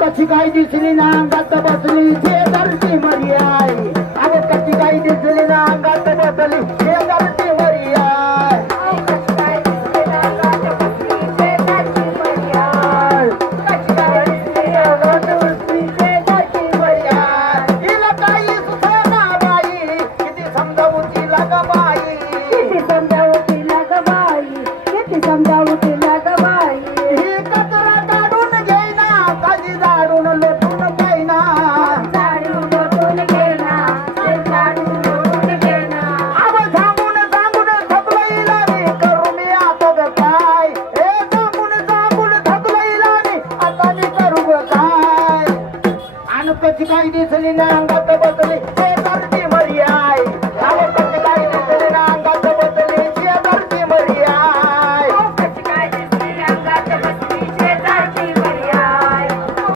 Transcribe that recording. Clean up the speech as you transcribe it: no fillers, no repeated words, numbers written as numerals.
कशी काय दिसली ना अंगात बसली शेजारची मरी आहे. अगं कशी काय दिसली ना अंगात बसली शेजारची मरी आहे. कशी काय दिसली ना अंगात बसली शेजारची मरी आहे. कशी काय दिसली ना अंगात बसली शेजारची मरी आहे. तिला काही सुचेना बाई किती समजावू तिला ग बाई. किती समजावू तिला ग बाई. किती समजावू तिला ग बाई. ही कचरा काढून घेईना काळजी झाडून लोटून घेईना. झाडून लोटून घेना. ते झाडून लोटून घेना. अगं सांगून सांगून थकलईला मी करू मी आता ग काय. हे सांगून सांगून थकलईला मी आता मी करू ग काय. आणि कशी काय दिसली ना अंगात बसली